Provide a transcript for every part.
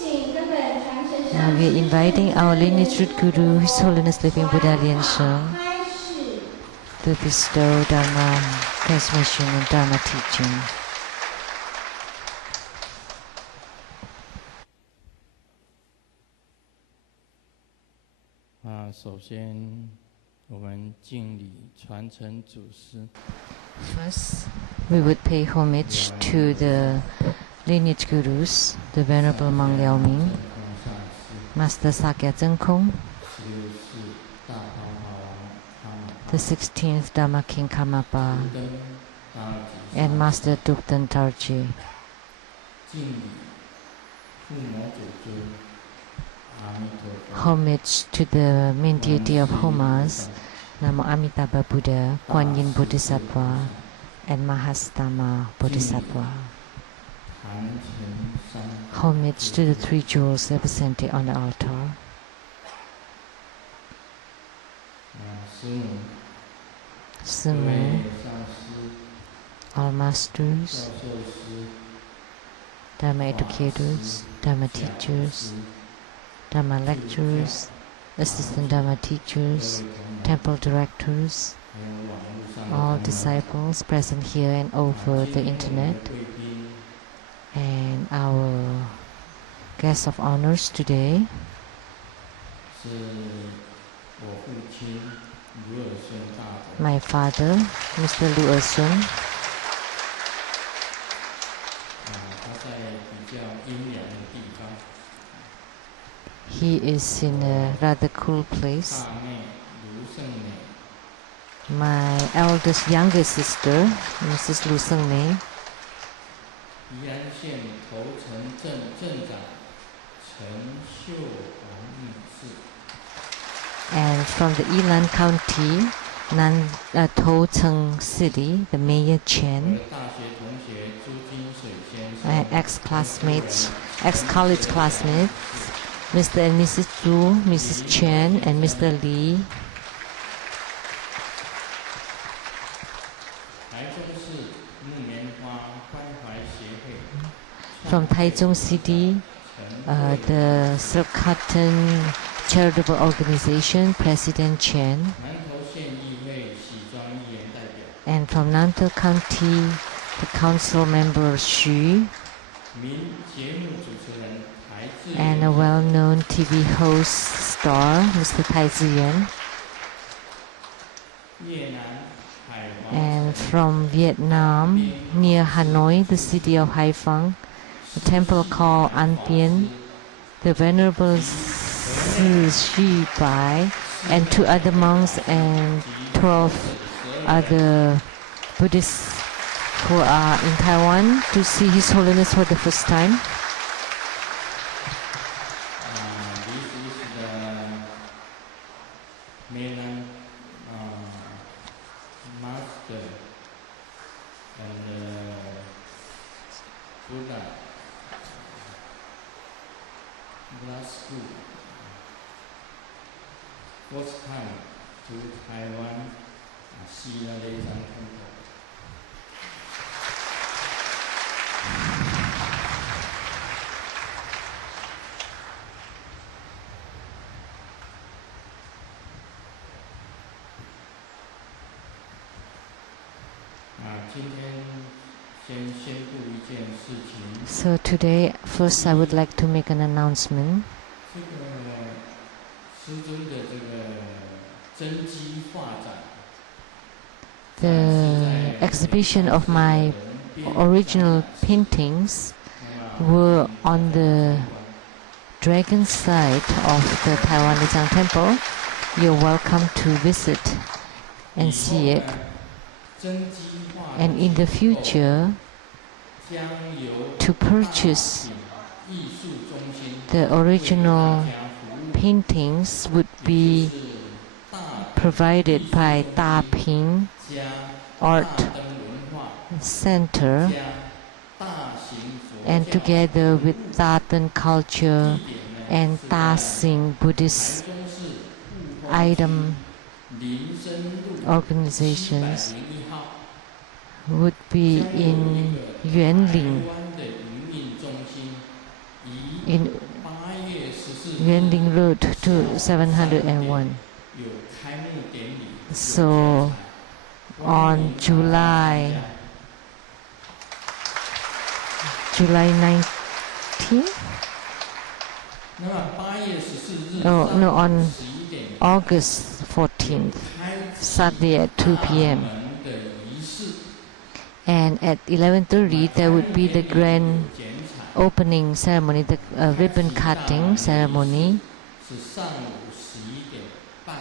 Now we are inviting our lineage root guru, His Holiness Living Buddha Lian to bestow Dharma transmission and Dharma teaching. First, we would pay homage to the lineage gurus, the Venerable Mang Liao Ming, Master Sakya Zengkong, the 16th Dharma King Karmapa, and Master Dukten Tarji. Homage to the main deity of Homas, Namo Amitabha Buddha, Kuan Yin Bodhisattva, and Mahastama Bodhisattva. Homage to the three jewels represented on the altar. Sumu, all masters, Dharma educators, Dharma teachers, Dharma lecturers, assistant Dharma teachers, temple directors, all disciples present here and over the internet, and our guest of honors today, my father, Mr. Lu Er-sun. He is in a rather cool place. My eldest younger sister, Mrs. Lu Seng-mei, and from the Yilan County, To Tsang City, the Mayor Chen, my ex-classmates, ex-college classmates, Mr. and Mrs. Zhu, Mrs. Chen, and Mr. Li. From Taichung City, the Silk Cotton Charitable Organization, President Chen. And from Nantou County, the council member Xu. And a well-known TV host star, Mr. Tai Ziyan. And from Vietnam, near Hanoi, the city of Haiphong, a temple called An Tien, the Venerable Shi Bai, and 2 other monks and 12 other Buddhists who are in Taiwan to see His Holiness for the first time. First time to Taiwan, see the Lian Temple. So today, first I would like to make an announcement. The exhibition of my original paintings were on the dragon side of the Taiwan Lian Temple. You're welcome to visit and see it. And in the future, to purchase the original paintings would be provided by Da Ping Art Center, and together with Taten Culture and Da Sing Buddhist item organizations would be in Yuanling in Yuanling Road to 701. So on July 19th? No, on August 14th, Saturday at 2 p.m. And at 11:30 there would be the grand opening ceremony, the ribbon cutting ceremony.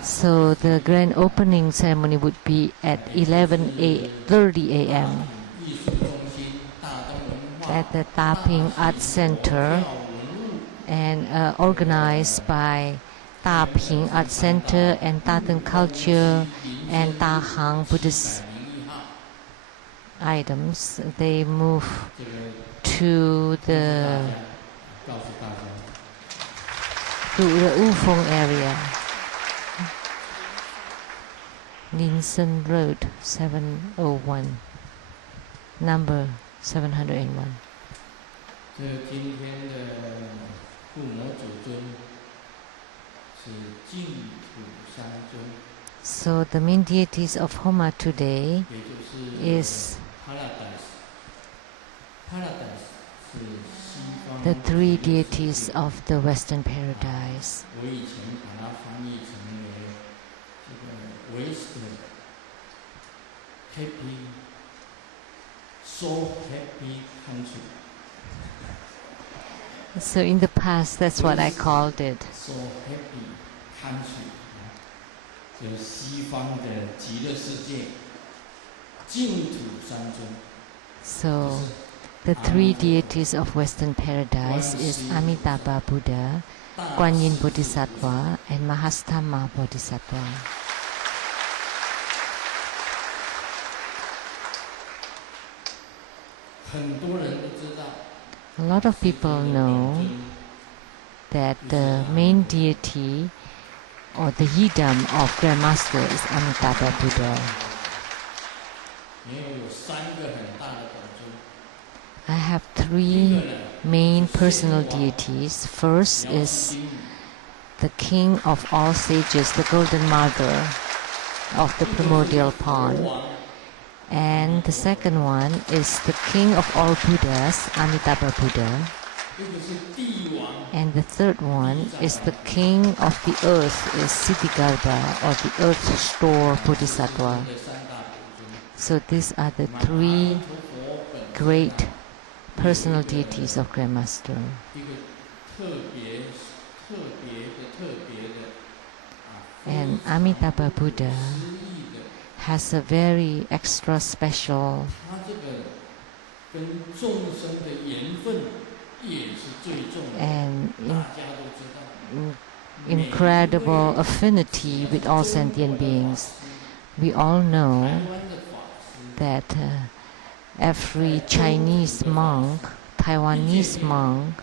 So the grand opening ceremony would be at 11:30 a.m. at the Taping Art Center, and organized by Taping Art Center and Tatung Culture and Tahang Buddhist items. They move to the Wufeng area, Lian Road 701, number 701. So the main deities of Homa today is the three deities of the Western paradise. So in the past, that's what I called it. So happy country. 就是西方的极乐世界，净土三尊。 So the three deities of Western paradise is Amitabha Buddha, Guan Yin Bodhisattva, and Mahastama Bodhisattva. A lot of people know that the main deity or the yidam of Grandmaster is Amitabha Buddha. I have three main personal deities. First is the king of all sages, the golden mother of the primordial pond. And the second one is the king of all Buddhas, Amitabha Buddha. And the third one is the king of the earth, is Siddhigarbha, or the earth store Bodhisattva. So these are the three great personal deities of Grandmaster. And Amitabha Buddha has a very extra special and incredible affinity with all sentient beings. We all know that every Chinese monk, Taiwanese monk,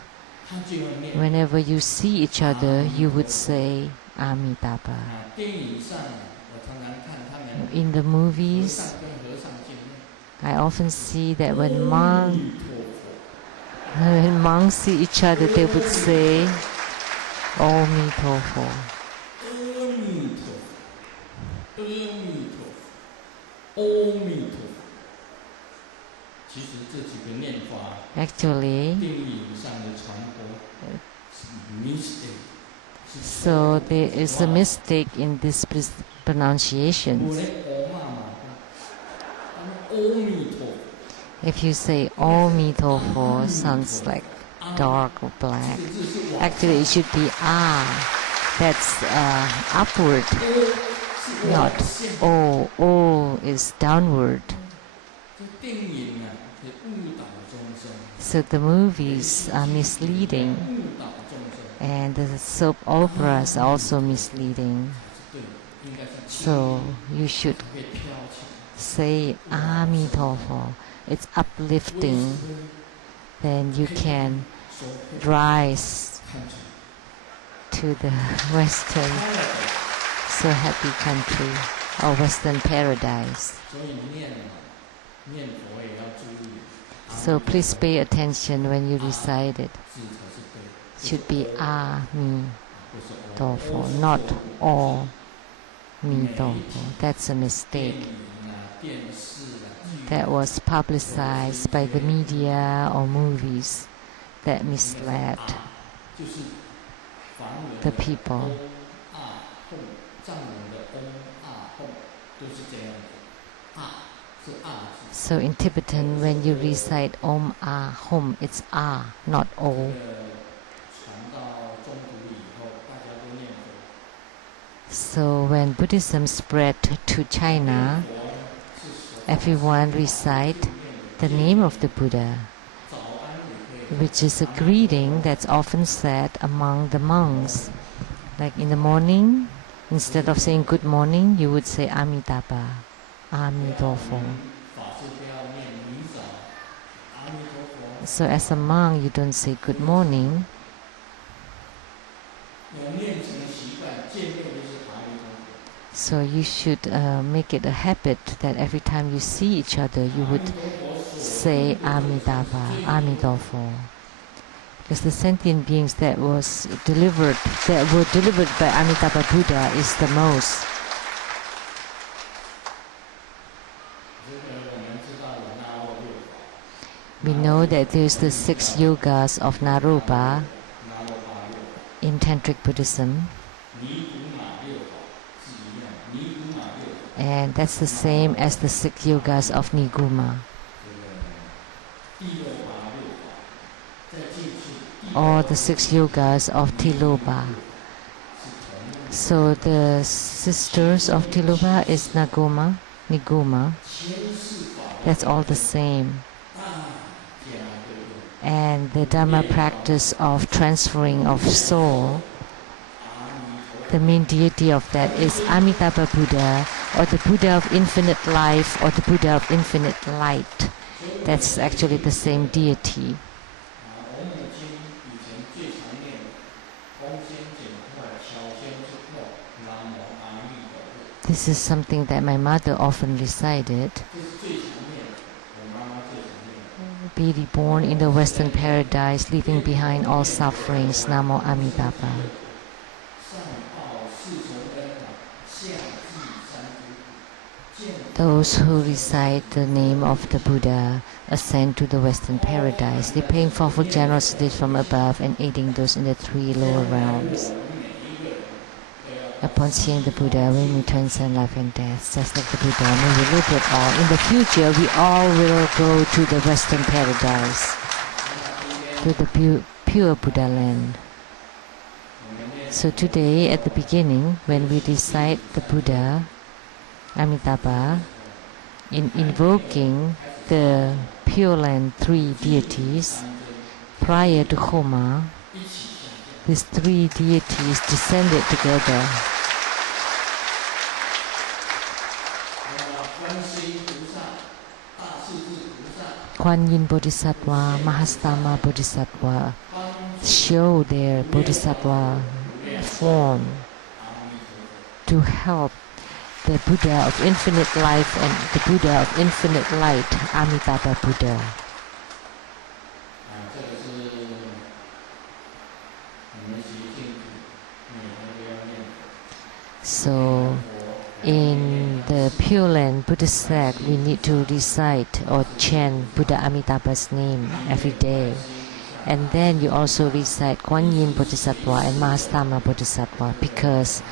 whenever you see each other, you would say Amitabha. In the movies, I often see that when monks see each other, they would say, Om Tofo. Actually, so there is a mistake in this pronunciations. If you say Om Tofo, sounds like dark or black. Actually, it should be that's upward, not O. O is downward. So the movies are misleading, and the soap operas are also misleading. So you should say Amitofo. It's uplifting. Then you can rise to the Western, so happy country, or Western paradise. So please pay attention when you recite it. Should be mi tofo, not o mi tofo. That's a mistake. That was publicized by the media or movies that misled the people. So in Tibetan, when you recite Om Ah Hum, it's Ah, not O. So when Buddhism spread to China, everyone recite the name of the Buddha, which is a greeting that's often said among the monks. Like in the morning, instead of saying good morning, you would say Amitabha, Amidofo. So as a monk, you don't say good morning. So you should make it a habit that every time you see each other, you would say Amitabha, Amidofo. Because the sentient beings that were delivered by Amitabha Buddha is the most. We know that there's the 6 yogas of Naropa in Tantric Buddhism. And that's the same as the 6 yogas of Niguma. Or the 6 yogas of Tilopa. So the sisters of Tilopa is Niguma. That's all the same. And the Dharma practice of transferring of soul, the main deity of that is Amitabha Buddha, or the Buddha of infinite life, or the Buddha of infinite light. That's actually the same deity. This is something that my mother often recited. Be reborn in the Western paradise, leaving behind all sufferings. Namo Amitabha. Those who recite the name of the Buddha ascend to the Western paradise, repaying fourfold generosity from above and aiding those in the 3 lower realms. Upon seeing the Buddha, we return in life and death, just like the Buddha, may we live with all. In the future, we all will go to the Western paradise, to the pure Buddha land. So today, at the beginning, when we recite the Buddha, Amitabha, in invoking the Pure Land 3 deities, prior to Homa, these 3 deities descended together. Kuan Yin Bodhisattva, Mahastama Bodhisattva show their Bodhisattva form to help the Buddha of infinite life and the Buddha of infinite light, Amitabha Buddha. So, in the Pure Land Buddhist sect, we need to recite or chant Buddha Amitabha's name every day. And then you also recite Kuan Yin Bodhisattva and Mahastama Bodhisattva, because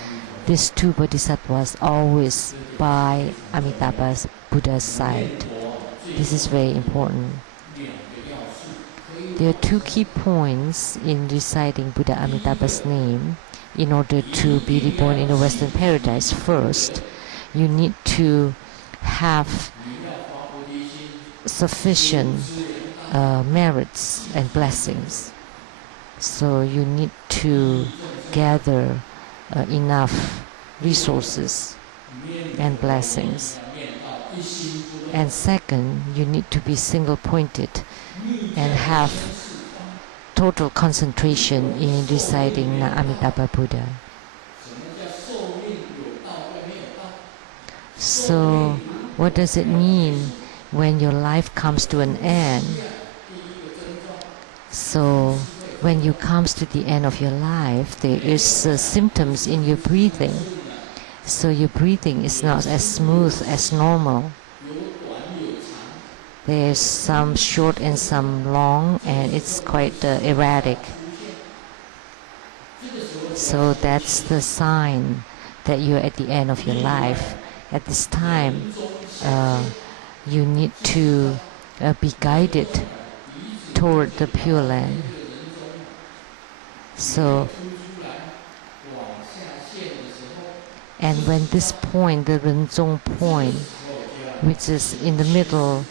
these 2 bodhisattvas always by Amitabha's Buddha's side. This is very important. There are 2 key points in reciting Buddha Amitabha's name in order to be reborn in the Western paradise. First, you need to have sufficient merits and blessings. So you need to gather enough resources and blessings. And second, you need to be single-pointed and have total concentration in reciting Amitabha Buddha. So what does it mean when your life comes to an end. So when you comes to the end of your life, there is symptoms in your breathing. So your breathing is not as smooth as normal. There's some short and some long, and it's quite erratic. So that's the sign that you're at the end of your life. At this time, you need to be guided toward the Pure Land. So, and when this point, the Renzong point, which is in the middle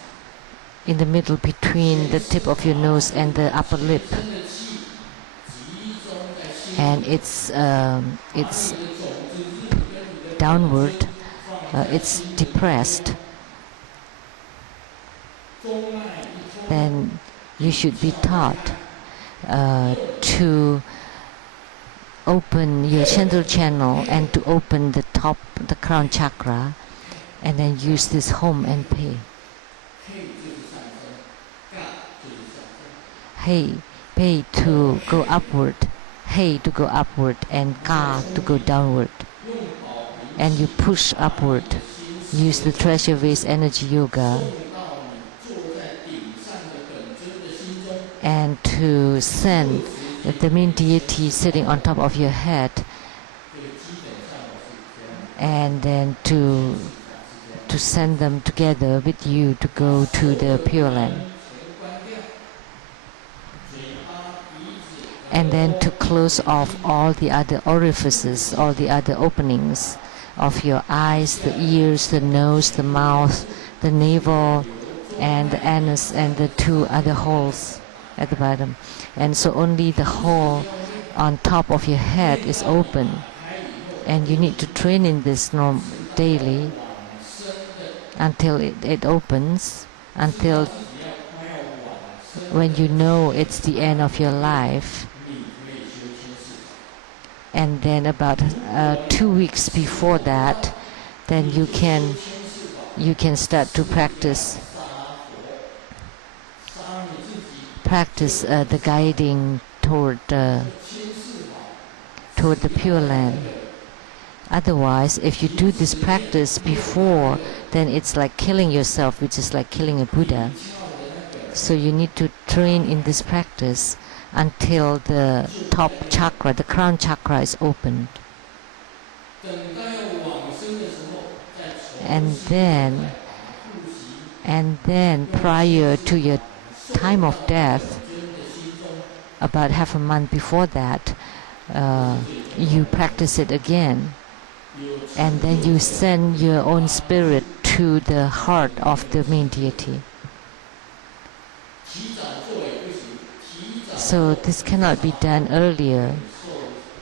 between the tip of your nose and the upper lip, and it's downward, it's depressed, then you should be taught to open your central channel and to open the top, the crown chakra, and then use this home and pay. Hey, pay to go upward, hey to go upward, and ka to go downward. And you push upward. Use the treasure vase energy yoga and to send the main deity sitting on top of your head, and then to send them together with you to go to the Pure Land. And then to close off all the other orifices, all the other openings of your eyes, the ears, the nose, the mouth, the navel, and the anus, and the two other holes at the bottom. And so only the hole on top of your head is open. And you need to train in this daily until it opens, until when you know it's the end of your life. And then about 2 weeks before that, then you can start to practice the guiding toward the Pure Land. Otherwise, if you do this practice before, then it's like killing yourself, which is like killing a Buddha. So you need to train in this practice until the top chakra, the crown chakra, is opened. And then prior to your time of death, about half a month before that, you practice it again. And then you send your own spirit to the heart of the main deity. So this cannot be done earlier,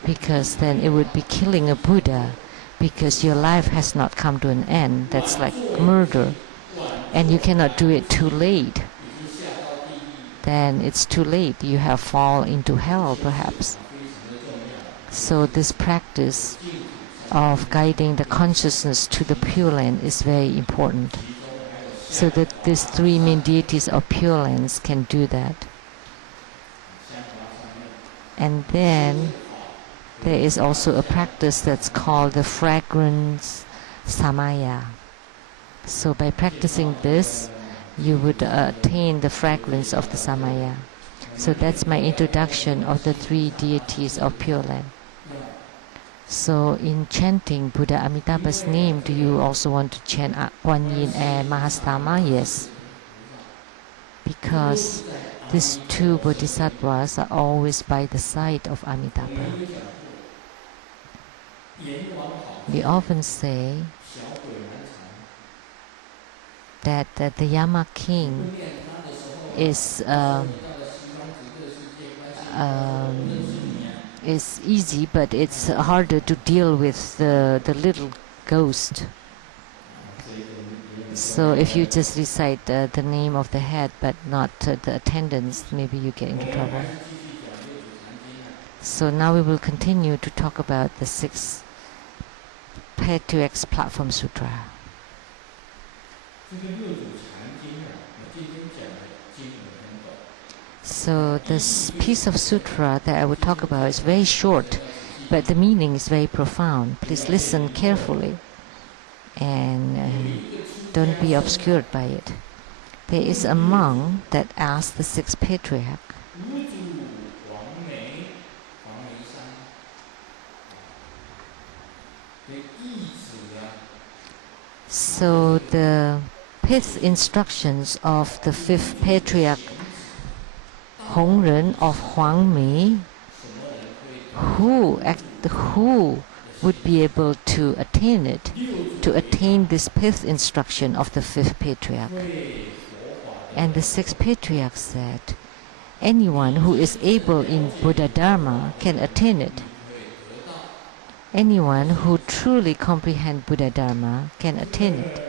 because then it would be killing a Buddha, because your life has not come to an end. That's like murder. And you cannot do it too late. Then it's too late. You have fallen into hell, perhaps. So this practice of guiding the consciousness to the Pure Land is very important, so that these three main deities of Pure Lands can do that. And then there is also a practice that's called the fragrance samaya. So by practicing this, you would attain the fragrance of the samaya. So that's my introduction of the three deities of Pure Land. So in chanting Buddha Amitabha's name, do you also want to chant Kuan Yin and Mahastama? Yes. Because these two bodhisattvas are always by the side of Amitabha. We often say that the Yama king is easy, but it's harder to deal with the little ghost. So if you just recite the name of the head but not the attendants, maybe you get into trouble. So now we will continue to talk about the 6 Patriarch's Platform Sutra. So this piece of sutra that I will talk about is very short, but the meaning is very profound. Please listen carefully and don't be obscured by it. There is a monk that asked the sixth patriarch, so the fifth instructions of the fifth patriarch Hongren of Huangmei, who would be able to attain it, to attain this fifth instruction of the fifth patriarch. And the sixth patriarch said, anyone who is able in Buddha Dharma can attain it. Anyone who truly comprehends Buddha Dharma can attain it.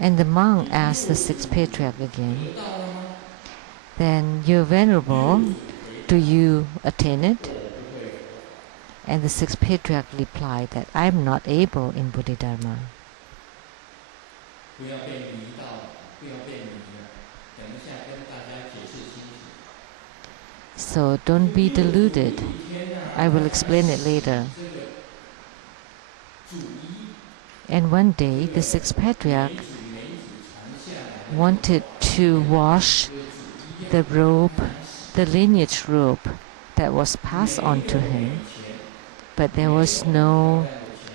And the monk asked the sixth patriarch again, then, Your Venerable, do you attain it? And the sixth patriarch replied that I am not able in Buddha Dharma. So don't be deluded. I will explain it later. And one day the sixth patriarch wanted to wash the robe, the lineage robe that was passed on to him, but there was no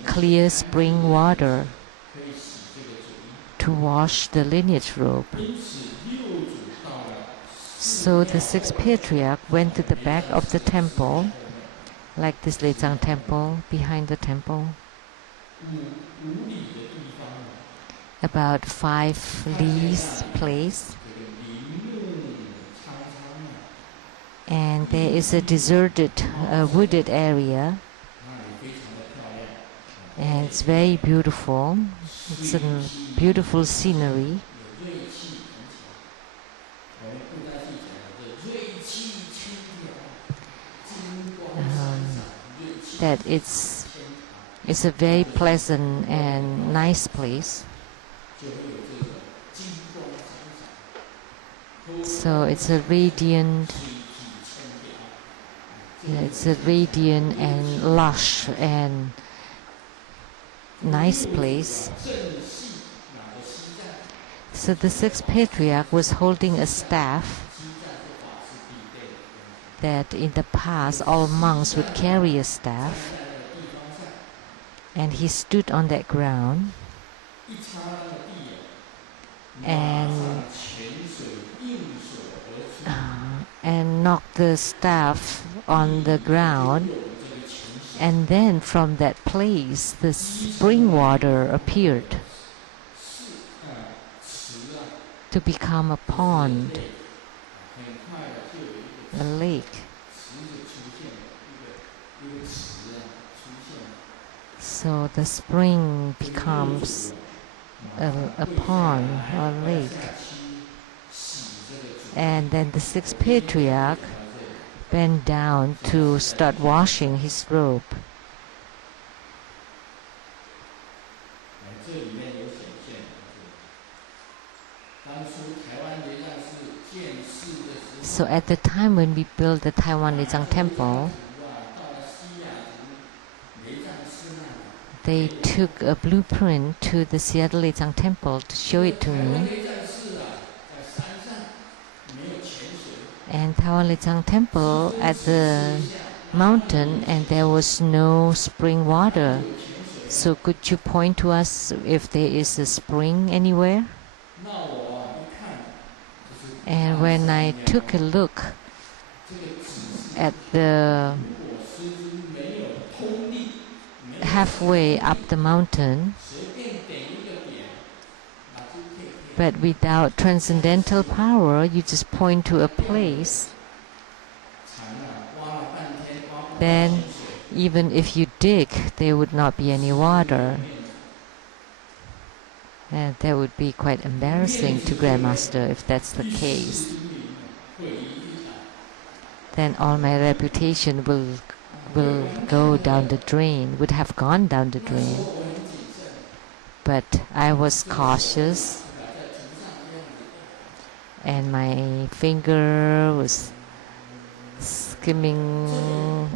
clear spring water to wash the lineage robe. So the sixth patriarch went to the back of the temple, like this Lian temple, behind the temple, about 5 leagues place, and there is a deserted, wooded area, and it's very beautiful. It's a beautiful scenery. That it's a very pleasant and nice place. So it's a radiant and lush and nice place. So the sixth patriarch was holding a staff that in the past all monks would carry a staff, and he stood on that ground and knocked the staff on the ground, and then from that place the spring water appeared to become a pond, a lake. So the spring becomes a pond or a lake. And then the sixth patriarch bent down to start washing his robe. So at the time when we built the Taiwan Lian temple, they took a blueprint to the Seattle Lian temple to show it to me. And Taiwan Lian temple at the mountain, and there was no spring water. So could you point to us if there is a spring anywhere? And when I took a look at the halfway up the mountain, but without transcendental power, you just point to a place, then even if you dig, there would not be any water. And that would be quite embarrassing to Grandmaster if that's the case. Then all my reputation will go down the drain, would have gone down the drain. But I was cautious and my finger was skimming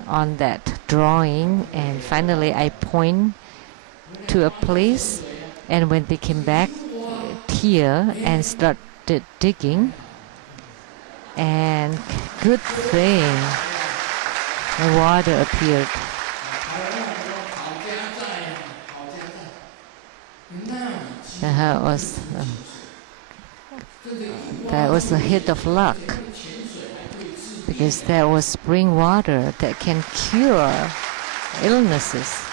on that drawing, and finally I point to a place, and when they came back here and started digging, and good thing the water appeared. That was a hit of luck, because there was spring water that can cure illnesses.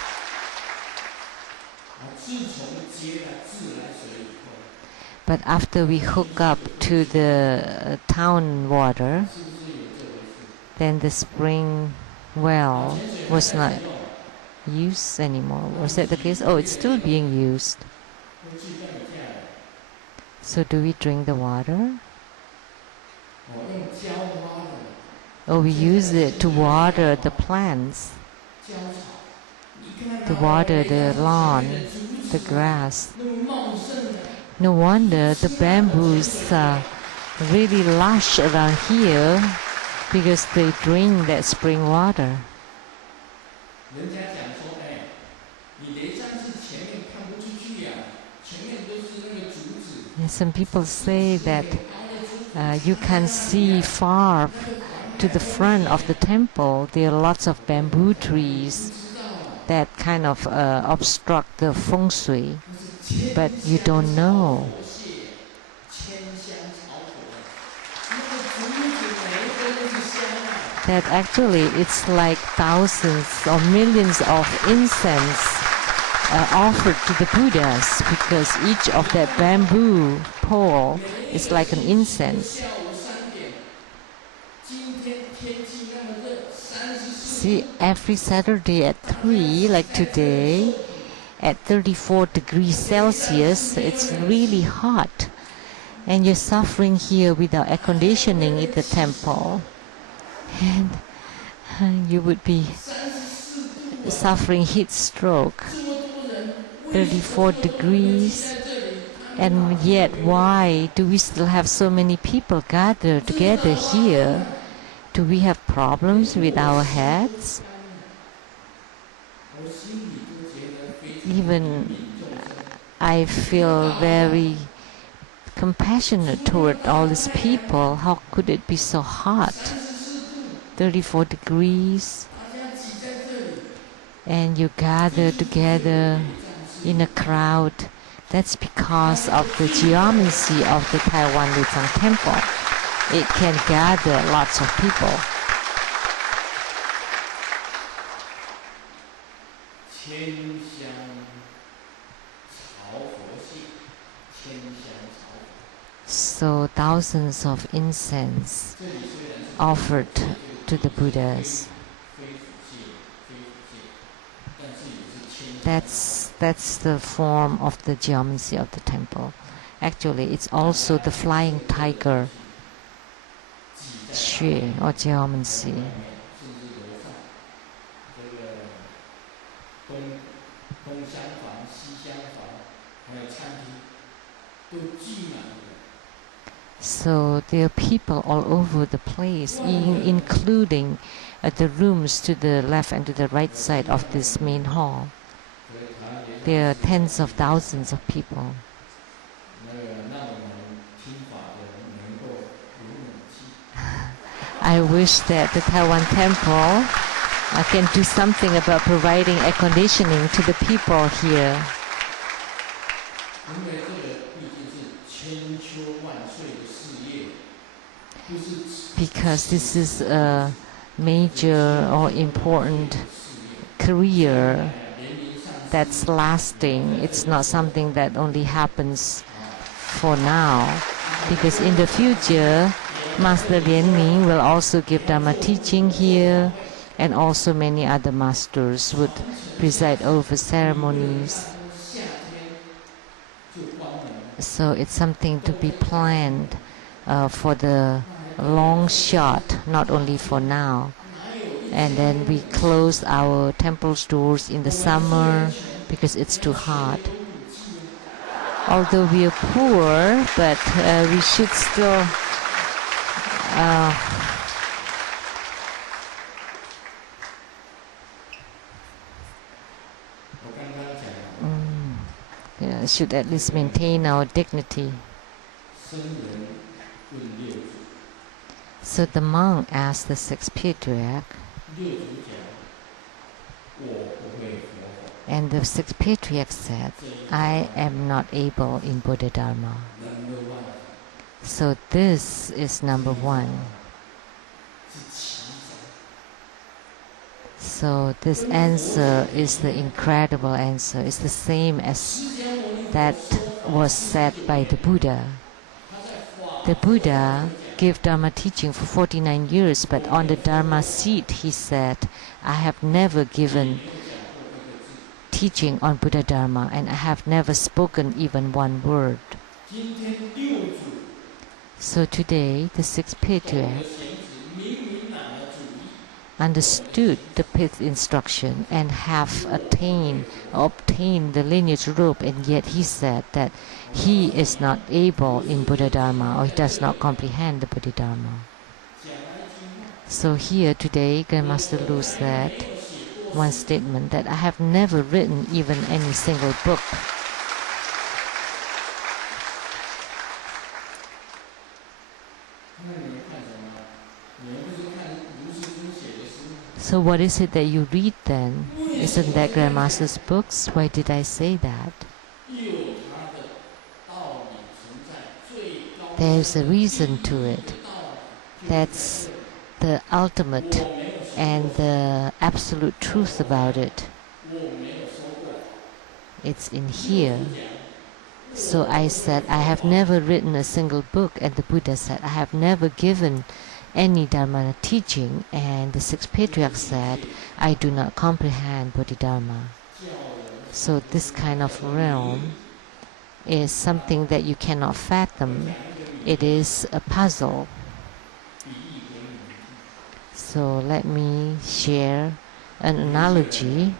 But after we hook up to the town water, then the spring well was not used anymore. Was that the case? Oh, it's still being used. So do we drink the water? Or we use it to water the plants, to water the lawn, the grass. No wonder the bamboos are really lush around here, because they drink that spring water. And some people say that you can see far to the front of the temple. There are lots of bamboo trees that kind of obstruct the feng shui, but you don't know. That actually it's like thousands or millions of incense offered to the Buddhas, because each of that bamboo pole is like an incense. See, every Saturday at 3, like today, at 34 degrees Celsius, it's really hot. And you're suffering here without air conditioning in the temple. And you would be suffering heat stroke. 34 degrees. And yet, why do we still have so many people gathered together here? Do we have problems with our heads? Even I feel very compassionate toward all these people. How could it be so hot? 34 degrees. And you gather together in a crowd. That's because of the geometry of the Taiwan Lian temple. It can gather lots of people. So thousands of incense offered to the Buddhas. That's the form of the geometry of the temple. Actually, it's also the flying tiger, xue, or geometry. So there are people all over the place, including the rooms to the left and to the right side of this main hall. There are tens of thousands of people. I wish that the Taiwan temple can do something about providing air conditioning to the people here. Because this is a major or important career that's lasting. It's not something that only happens for now. Because in the future, Master Lian will also give Dharma teaching here, and also many other masters would preside over ceremonies. So it's something to be planned for the long shot, not only for now. And then we close our temple's doors in the summer because it's too hot. Although we are poor, but we should still should at least maintain our dignity. So the monk asked the sixth patriarch, and the sixth patriarch said, I am not able in Buddha Dharma. So this is number one. So this answer is the incredible answer. It's the same as that was said by the Buddha. The Buddha gave Dharma teaching for 49 years, but on the Dharma seat he said, I have never given teaching on Buddha Dharma, and I have never spoken even one word. So today, the sixth patriarch understood the fifth instruction and have obtained the lineage robe, and yet he said that he is not able in Buddha Dharma, or he does not comprehend the Buddha Dharma. So here today, Grandmaster Lu said one statement that I have never written even any single book. So what is it that you read then? Isn't that Grandmaster's books? Why did I say that? There's a reason to it. That's the ultimate and the absolute truth about it. It's in here. So I said, I have never written a single book, and the Buddha said, I have never given any Dharma teaching, and the sixth patriarch said, I do not comprehend Bodhidharma. So this kind of realm is something that you cannot fathom. It is a puzzle. So let me share an analogy.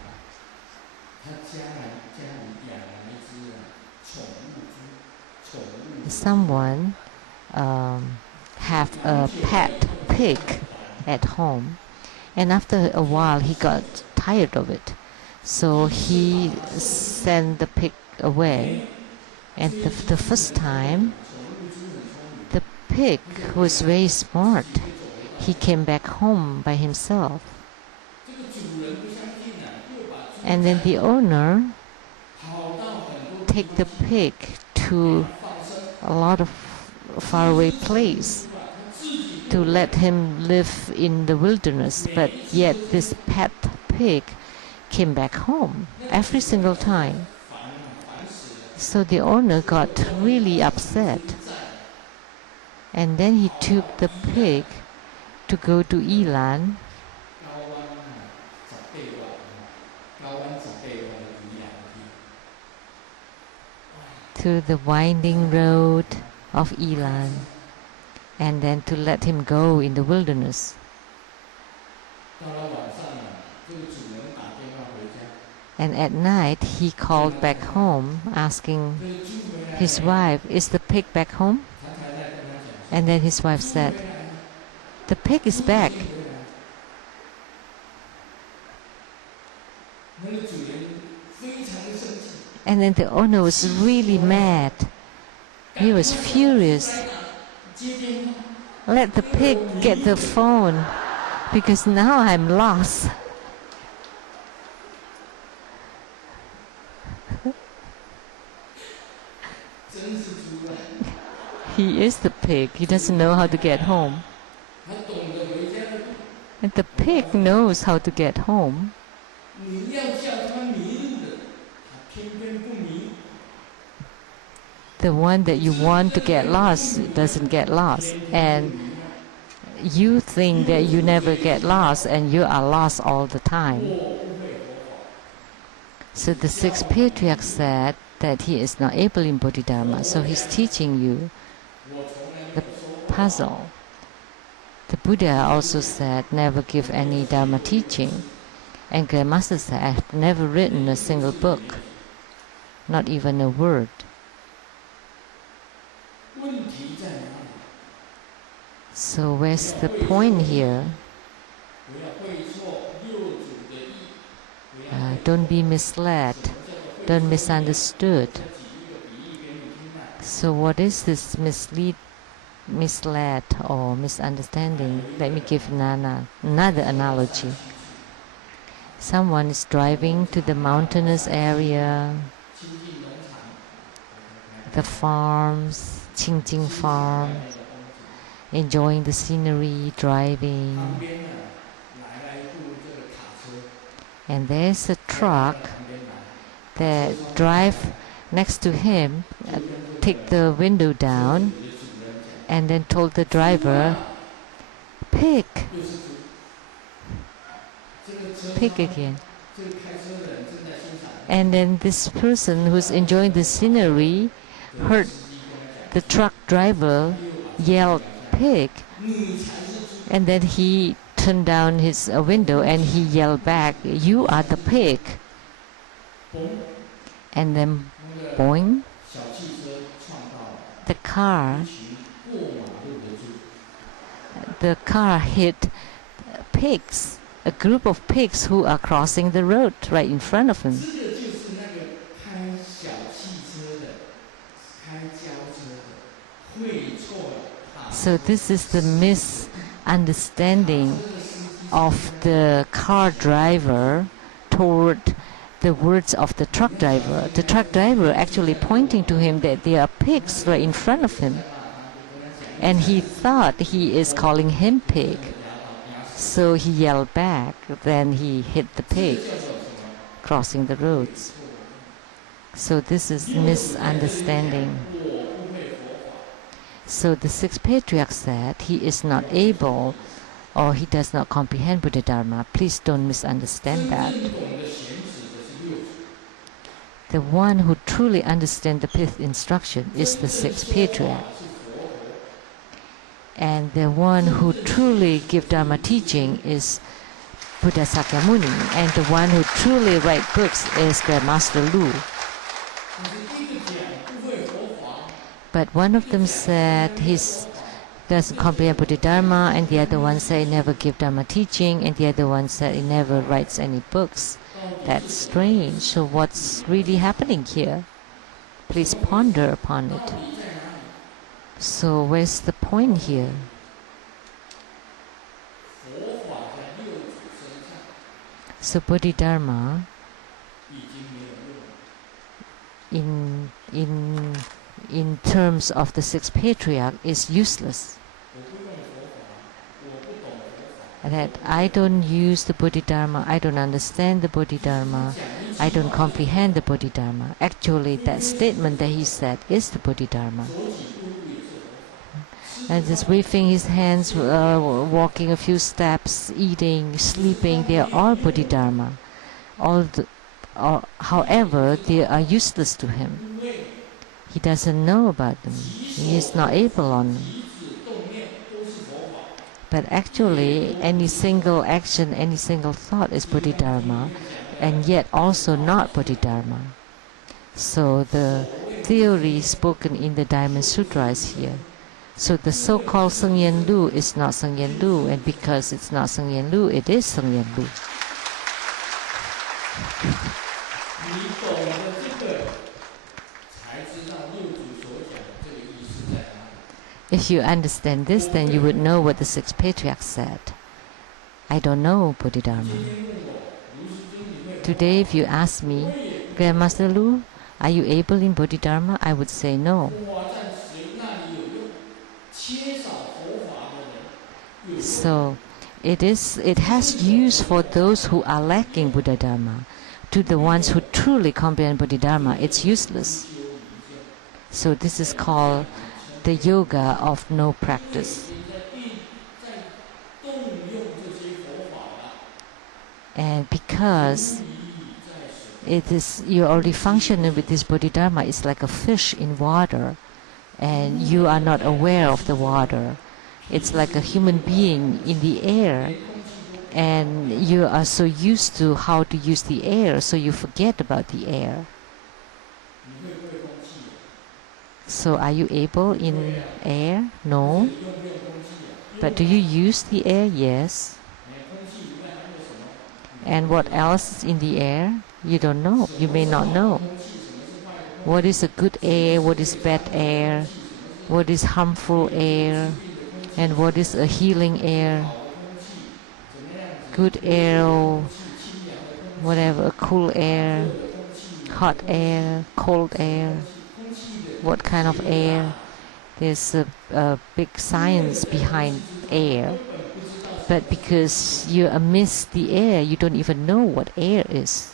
Someone have a pet pig at home, and after a while he got tired of it, so he sent the pig away. And the first time, the pig was very smart. He came back home by himself, and then the owner take the pig to a lot of faraway place to let him live in the wilderness, but yet this pet pig came back home every single time. So the owner got really upset, and then he took the pig to go to Lian, to the winding road of Lian, and then to let him go in the wilderness. And at night he called back home asking his wife, is the pig back home? And then his wife said, the pig is back. And then the owner was really mad. He was furious. Let the pig get the phone, because now I'm lost. He is the pig. He doesn't know how to get home. And the pig knows how to get home. The one that you want to get lost doesn't get lost. And you think that you never get lost, and you are lost all the time. So the sixth patriarch said that he is not able in Bodhidharma, so he's teaching you the puzzle. The Buddha also said, never give any Dharma teaching. And Grandmaster said, I've never written a single book, not even a word. So where's the point here? Don't be misled. Don't misunderstood. So what is this misled or misunderstanding? Let me give another analogy. Someone is driving to the mountainous area, the farms, Qingjing farm, enjoying the scenery, driving. And there's a truck that drive next to him, take the window down, and then told the driver, "Pig." Pig again. And then this person who's enjoying the scenery heard the truck driver yell, "Pig." And then he turned down his window and he yelled back, "You are the pig." And then, boing, the car hit pigs, a group of pigs who are crossing the road right in front of him. So this is the misunderstanding of the car driver toward the words of the truck driver. The truck driver actually pointing to him that there are pigs right in front of him. And he thought he is calling him pig. So he yelled back, then he hit the pig crossing the roads. So this is misunderstanding. So the sixth patriarch said he is not able or he does not comprehend Buddha Dharma. Please don't misunderstand that. The one who truly understands the fifth instruction is the sixth patriarch. And the one who truly gives Dharma teaching is Buddha Sakyamuni. And the one who truly writes books is Grandmaster Lu. But one of them said he doesn't comprehend Buddha Dharma, and the other one said he never gives Dharma teaching, and the other one said he never writes any books. That's strange. So what's really happening here? Please ponder upon it. So where's the point here? So Bodhidharma in terms of the sixth patriarch is useless. That I don't use the Bodhidharma, I don't understand the Bodhidharma, I don't comprehend the Bodhidharma. Actually, that statement that he said is the Bodhidharma. And just waving his hands, walking a few steps, eating, sleeping, they are all Bodhidharma. However, they are useless to him. He doesn't know about them. He is not able on them. But actually, any single action, any single thought is Bodhidharma, and yet also not Bodhidharma. So the theory spoken in the Diamond Sutra is here. So the so-called Sheng-yen Lu is not Sheng-yen Lu, and because it's not Sheng-yen Lu, it is Sheng-yen Lu. If you understand this, then you would know what the sixth patriarch said. I don't know Bodhidharma. Today, if you ask me, Grandmaster Lu, are you able in Bodhidharma? I would say no. So it has use for those who are lacking Buddha Dharma. To the ones who truly comprehend Bodhidharma, it's useless. So this is called the yoga of no practice. And because it is, you're already functioning with this Bodhidharma, it's like a fish in water, and you are not aware of the water. It's like a human being in the air, and you are so used to how to use the air, so you forget about the air. So are you able in air? No. But do you use the air? Yes. And what else is in the air? You don't know. You may not know. What is a good air? What is bad air? What is harmful air? And what is a healing air? Good air, whatever, cool air, hot air, cold air. What kind of air? There's a big science behind air. But because you're amidst the air, you don't even know what air is.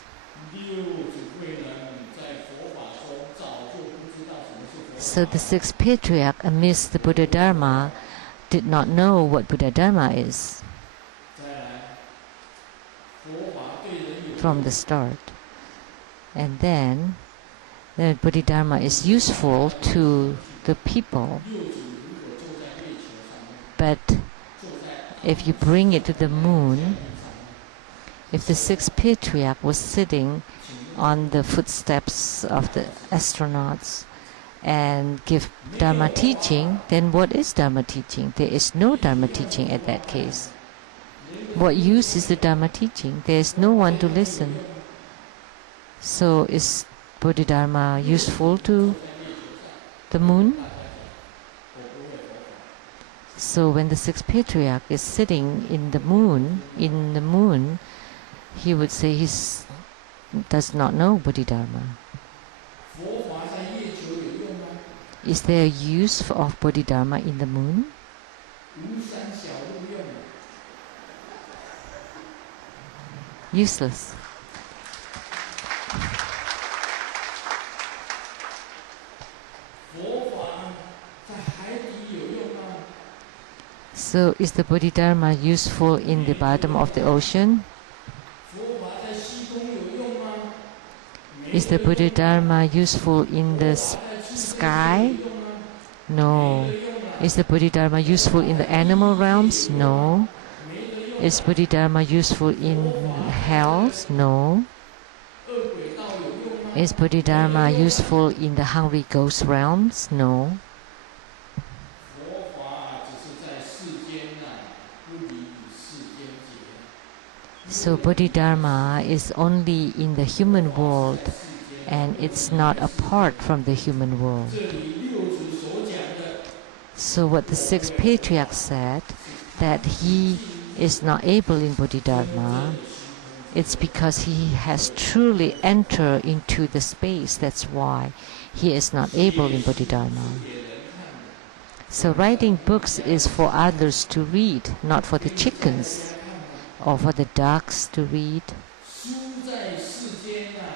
So the sixth patriarch amidst the Buddha Dharma did not know what Buddha Dharma is from the start. And then the Buddha Dharma is useful to the people. But if you bring it to the moon, if the sixth patriarch was sitting on the footsteps of the astronauts and give Dharma teaching, then what is Dharma teaching? There is no Dharma teaching at that case. What use is the Dharma teaching? There is no one to listen. So is Bodhidharma useful to the moon? So when the sixth patriarch is sitting in the moon, he would say he does not know Bodhidharma. Is there a use of Bodhidharma in the moon? Useless. So is the Bodhidharma useful in the bottom of the ocean? Is the Bodhidharma useful in the sky? No. Is the Bodhidharma useful in the animal realms? No. Is Bodhidharma useful in hells? No. Is Bodhidharma useful in the hungry ghost realms? No. So Bodhidharma is only in the human world, and it's not apart from the human world. So what the sixth patriarch said, that he is not able in Bodhidharma, it's because he has truly entered into the space. That's why he is not able in Bodhidharma. So writing books is for others to read, not for the chickens or for the ducks to read.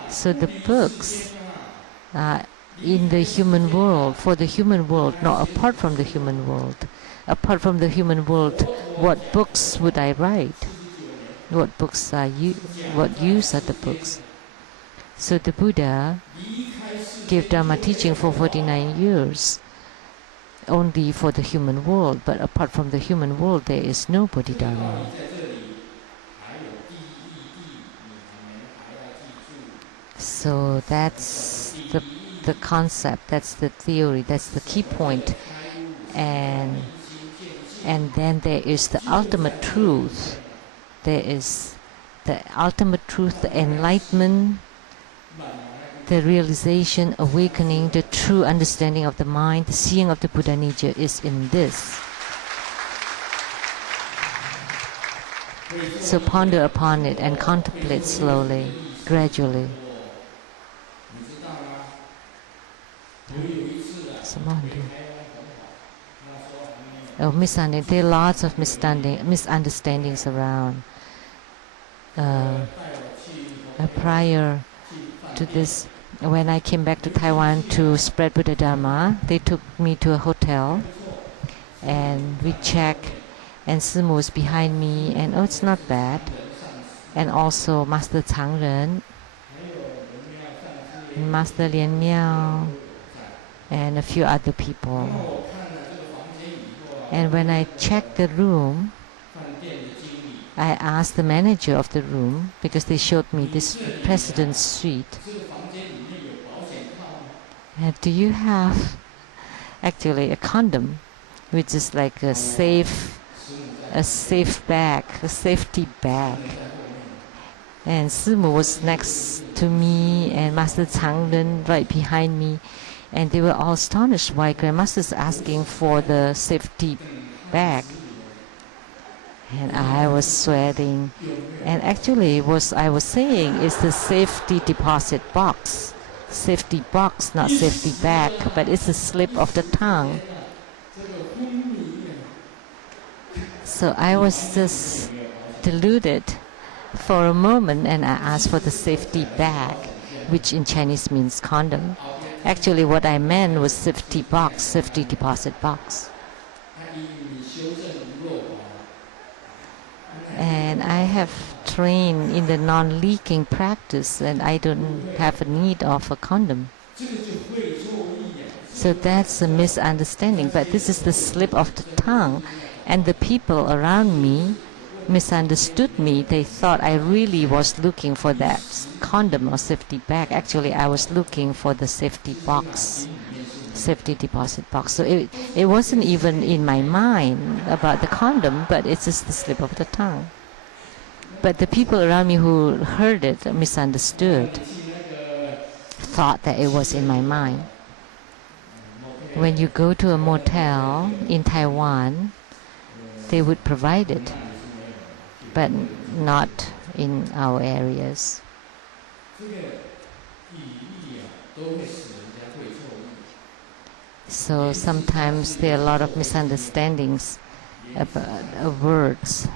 So the books are in the human world, for the human world, not apart from the human world. Apart from the human world, what books would I write? What books are what use are the books? So the Buddha gave Dharma teaching for 49 years, only for the human world, but apart from the human world, there is no Bodhidharma. So that's the concept, that's the theory, that's the key point. And then there is the ultimate truth. There is the ultimate truth, the enlightenment, the realization, awakening, the true understanding of the mind, the seeing of the Buddha nature is in this. So ponder upon it and contemplate slowly, gradually. Oh, misunderstanding. There are lots of misunderstandings around. Prior to this, when I came back to Taiwan to spread Buddha Dharma, they took me to a hotel, and we checked, and Simu was behind me, and oh, it's not bad. And also Master Tsang, Master Lian, and a few other people. And when I checked the room, I asked the manager of the room, because they showed me this president's suite. Do you have actually a condom, which is like a safe a safe bag, a safety bag. And Simu was next to me, and Master Tsang right behind me. And they were all astonished why Grandmaster's asking for the safety bag. And I was sweating. And actually, what I was saying is the safety deposit box. Safety box, not safety bag, but it's a slip of the tongue. So I was just deluded for a moment, and I asked for the safety bag, which in Chinese means condom. Actually, what I meant was safety box, safety deposit box. And I have trained in the non-leaking practice, and I don't have a need of a condom. So that's a misunderstanding, but this is the slip of the tongue, and the people around me misunderstood me. They thought I really was looking for that condom or safety bag. Actually, I was looking for the safety box, safety deposit box. So it wasn't even in my mind about the condom, but it's just the slip of the tongue. But the people around me who heard it misunderstood, thought that it was in my mind. When you go to a motel in Taiwan, they would provide it, but not in our areas. So sometimes there are a lot of misunderstandings about words.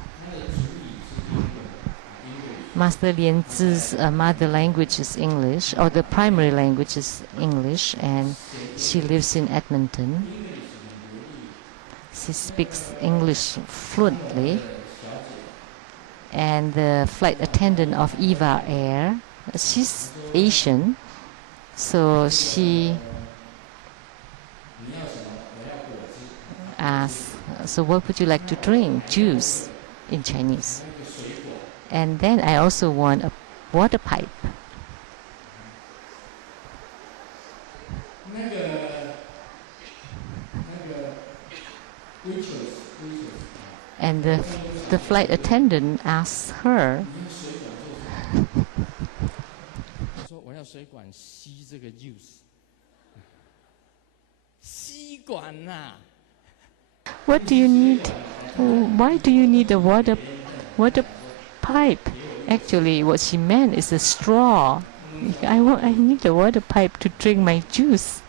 Master Lian's mother language is English, or the primary language is English, and she lives in Edmonton. She speaks English fluently. And the flight attendant of EVA Air, she's Asian, so she asked, so what would you like to drink? Juice in Chinese. And then I also want a water pipe. And the flight attendant asked her, what do you need? Why do you need a water pipe? Actually, what she meant is a straw. I need a water pipe to drink my juice.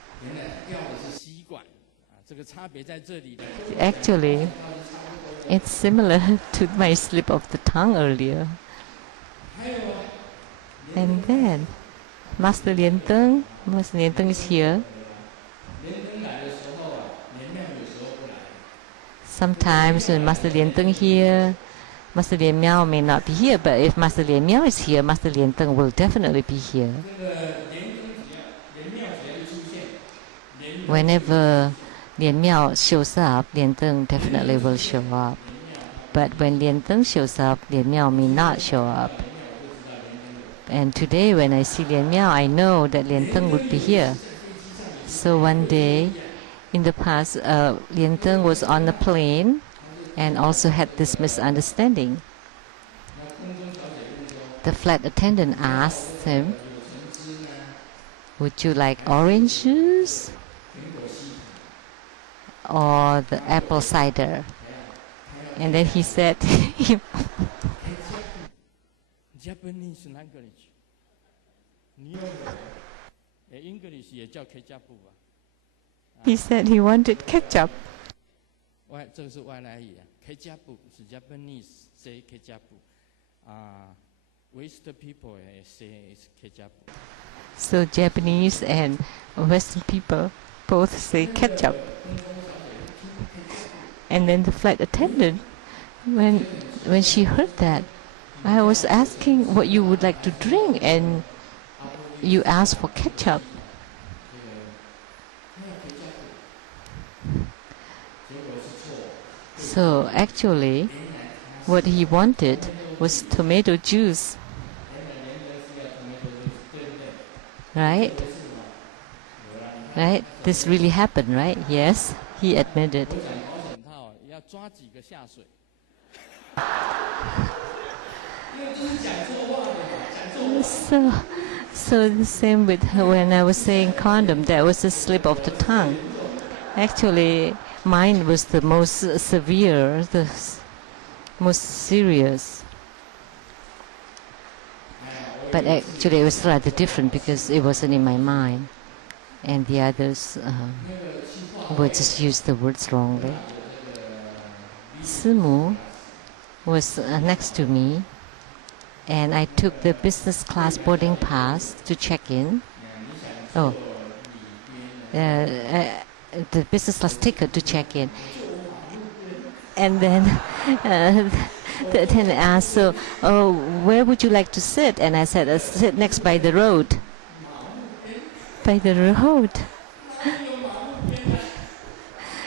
Actually, it's similar to my slip of the tongue earlier. And then, Master Lian is here. Sometimes when Master Lian here, Master Lian Miao may not be here, but if Master Lian Miao is here, Master Lian will definitely be here. Whenever Lian Miao shows up, Lian definitely will show up. But when Lian shows up, Lian Miao may not show up. And today when I see Lian Miao, I know that Lian would be here. So one day, in the past, Lian was on the plane and also had this misunderstanding. The flight attendant asked him, would you like orange juice or the apple cider? And then he said, Japanese language. English he said he wanted ketchup. 这个是外来语啊 ，ketchup 是 Japanese say ketchup， Western people say is ketchup. So Japanese and Western people both say ketchup. And then the flight attendant, when she heard that, I was asking what you would like to drink, and you asked for ketchup. So actually, what he wanted was tomato juice. Right? Right? This really happened, right? Yes, he admitted. So the same with when I was saying condom, that was a slip of the tongue. Actually, mine was the most severe, the most serious. But actually, it was rather different because it wasn't in my mind, and the others would just use the words wrongly. Simu was next to me, and I took the business class boarding pass to check in. The business class ticket to check in. And then the attendant asked, so, where would you like to sit? And I said, sit next by the road. By the road?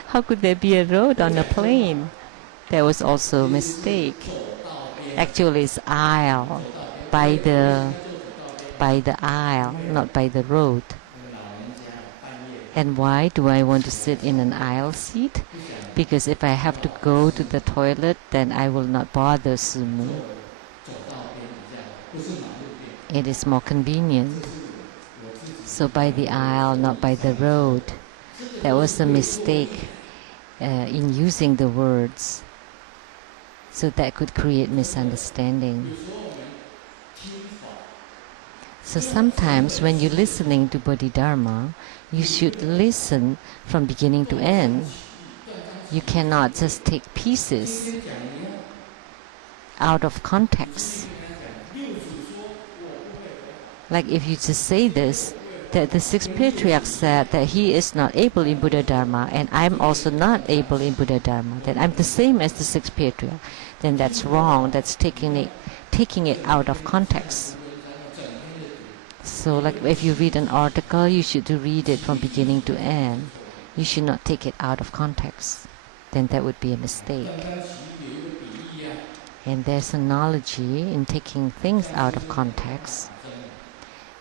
How could there be a road on a plane? That was also a mistake. Actually, it's aisle, by the aisle, not by the road. And why do I want to sit in an aisle seat? Because if I have to go to the toilet, then I will not bother Sumu. It is more convenient. So by the aisle, not by the road. That was a mistake in using the words. So that could create misunderstanding. So sometimes when you're listening to Bodhidharma, you should listen from beginning to end. You cannot just take pieces out of context. Like if you just say this, that the sixth patriarch said that he is not able in Buddha Dharma, and I'm also not able in Buddha Dharma, then I'm the same as the sixth patriarch, then that's wrong. That's taking it out of context. So like if you read an article, you should read it from beginning to end. You should not take it out of context. Then that would be a mistake. And there's analogy in taking things out of context.